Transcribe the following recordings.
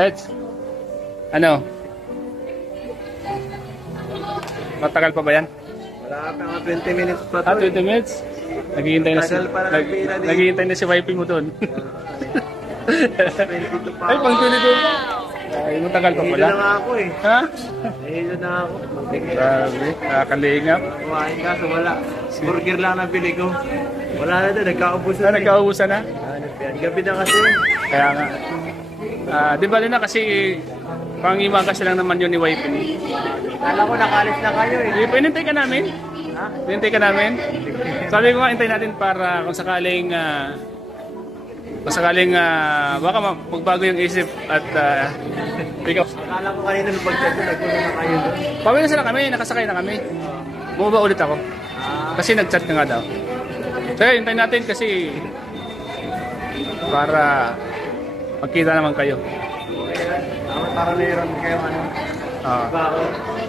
Heads. Ano? Matagal pa ba yan? Wala pa mga 20 minutes pa to. 20 minutes? Naghihintay na si... Tagal pa na ng pila din. Naghihintay na si wifey mo doon. 22 pa Ay, ako. pang 22 pa. Ay, matagal pa Nahilo pala. na nga ako eh. Ha? Nahilo na ako. Grabe, nakakalingap. Kumain ka, so wala. Burger lang ang bili ko. Wala na doon, nagkaubusan. Ah, nagkaubusan na? Hanap yan. Gabi na kasi. Kaya nga. Di ba na kasi pangiwan kasi lang naman yun ni wifey. Kala ko nakalis na kayo eh. Di, pinintay ka namin? Ha? Pinintay ka namin? Sabi ko nga, intay natin para kung sakaling baka magbago yung isip at ikaw. Kala ko kanina nung pag-chat ko, nagpuno na kayo doon. Pawin na sila kami, nakasakay na kami. Bumaba ulit ako. Kasi nag-chat na nga daw. So, hintayin natin kasi para magkita naman kayo. Para mayroon kayo ano. Bao.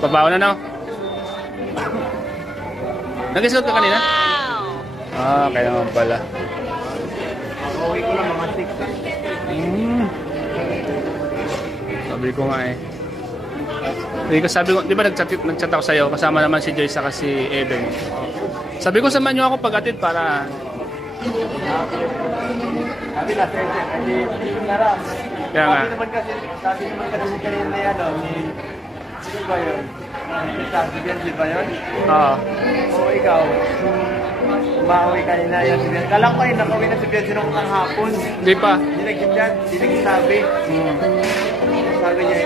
Pabaho na, no? Nag-isot ka kanina? Kaya naman pala. Pauwi ko lang mga 6. Sabi ko nga eh. Sabi ko, di ba nag-chat ako sa'yo, kasama naman si Joyce at si Eden. Sabi ko, samahan niyo ako pag-atid para... Sabi na, sir, hindi narap. Kaya nga. Sabi naman kasi kanina na yan, sino ba yun? Sabi yan, di ba yun? Oo. O ikaw, umauwi kanina yan si Bian. Kala ko kayo, nakauwi na si Bian sinong ng hapon. Di pa. Hindi nag-chat, hindi nagsabi. Sabi niya,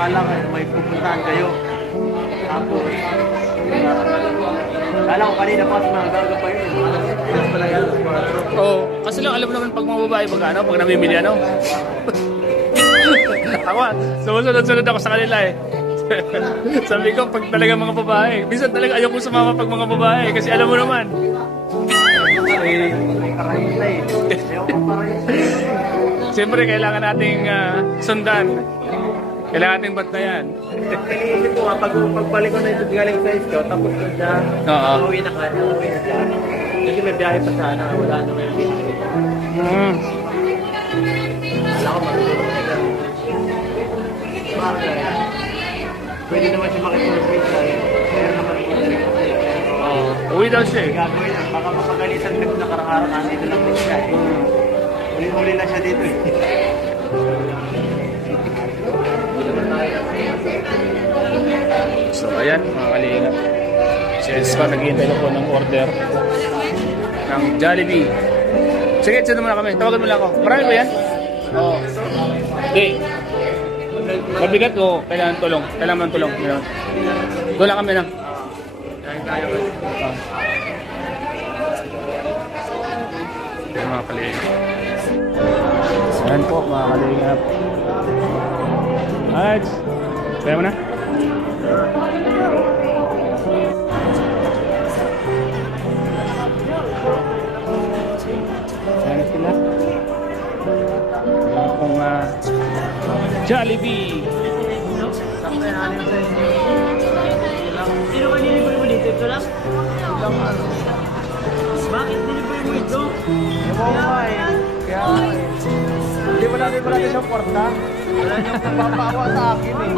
kala ko may pupuntahan kayo. Tapos, kala ko kanina pa, mga gaga pa yun. Pinas pala yan, Oo. Kasi lang, alam mo naman pag mga babae, pag namimili, ano? Ako, sumusunod-sunod ako sa kanila eh. Sabi ko, pag talaga mga babae, minsan talaga ayaw ko sumama pag mga babae kasi alam mo naman. Siyempre, kailangan nating sundan. Kailangan nating bantayan. Iniisip ko nga, pagbalik ko na ito galing sa isko, tapos siya, Oo. uuwi na ka, uuwi na siya. Kasi may biyahe pa sana, wala na may biyahe. Wala ko matulog siya. Bakit? Pwede naman siya makitulog siya. Pero naman po na rin kasi. Uwi daw siya eh. Gagawin lang, baka mapagalitan kasi nakarang-araw na dito lang din siya eh. Uli-uli lang siya dito eh. So ayan, mga kalingap. Since pa naghihintay na po ng order ng Jollibee. Sige, sino muna kami. Tawagan mo lang ako. Marami ba yan? Oo. Hindi. Mabigat o kailangan tulong? Kailangan mo ng tulong. Doon lang kami na. Ayan mga kalingap. Ayan po mga kalingap. Alright. Kaya mo na? Ayan sila. Ayan pong Jollibee. Sino ba nilibre mo dito? Ito lang? Bakit nilibre mo ito? Hindi mo natin siyang porta. Wala niyang papawa sa akin eh.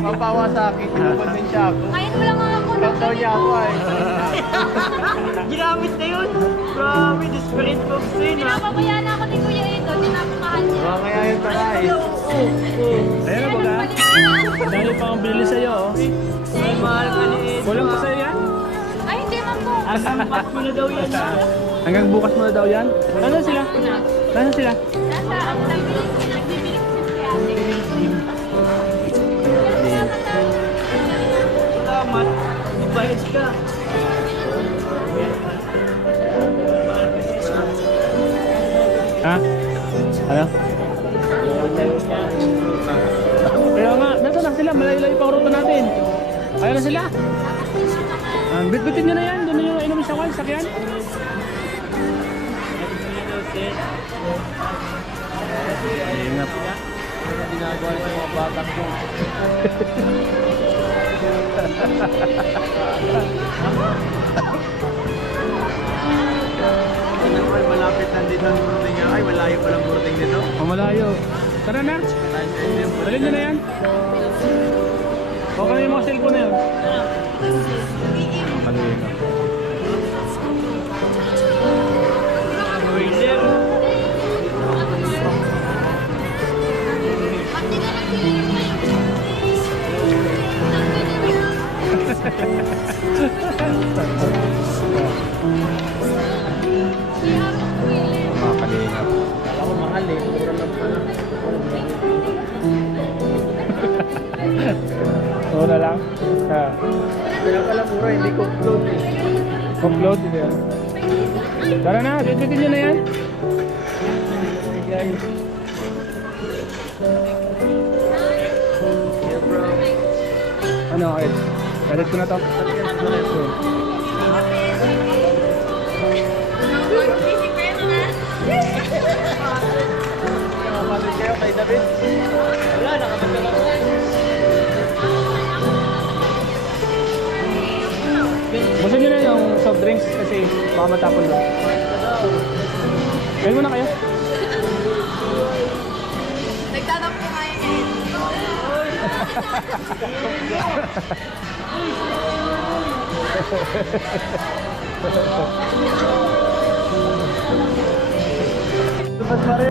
Papawa sa akin. Pinuponsensya ako. Kain mo lang ako ng Lockdown niya ako ay. Ginamit na yun. Grabe, desperate ko sa'yo na. Pinapabayaan ako ni Kuya Edo, tinapakahan niya. Mga kaya yun pala eh. Ayan na baga. Dahil pa ang bili sa'yo. Ay, mahal ka ni Ed. Kulang pa sa'yo yan? Ay, hindi man po. Asampat mo na daw yan. Hanggang bukas mo na daw yan? Nasaan sila? Nasaan sila? Nasa ang nagbibili ko si ate. Salamat. Ibayad ka. Ha? Ano? Kaya nga, nasaan na sila? Malayo-layo pa ang ruta natin. Ayaw na sila. Bit-bitin nyo na yan. Doon na yung inumin sa wall, sakyan. Ingat. Ginagawa niya mga batang ko. Ano naman, malapit nandito ang burting niya. Ay, malayo palang burting nito. Malayo. Tara na. Dalhin nyo na yan. Okay na yung mga cellphone na yun. Kalina. Wheeler. Mga kalina. Kala ko mahal eh. Mura lang pala. Oo na lang. Kaya pala mura, hindi ko upload eh. Upload. Tara na, bibitin nyo na yan. Hey guys. Yeah bro. Ano, Ed? Edit ko na to. Kapatid kayo kay David. Wala, nakamanda lang ako. Gusto nyo na yung soft drinks kasi baka matapon doon. Kain muna kayo. Nagtanong po kayo ngayon. Tapos pa rin.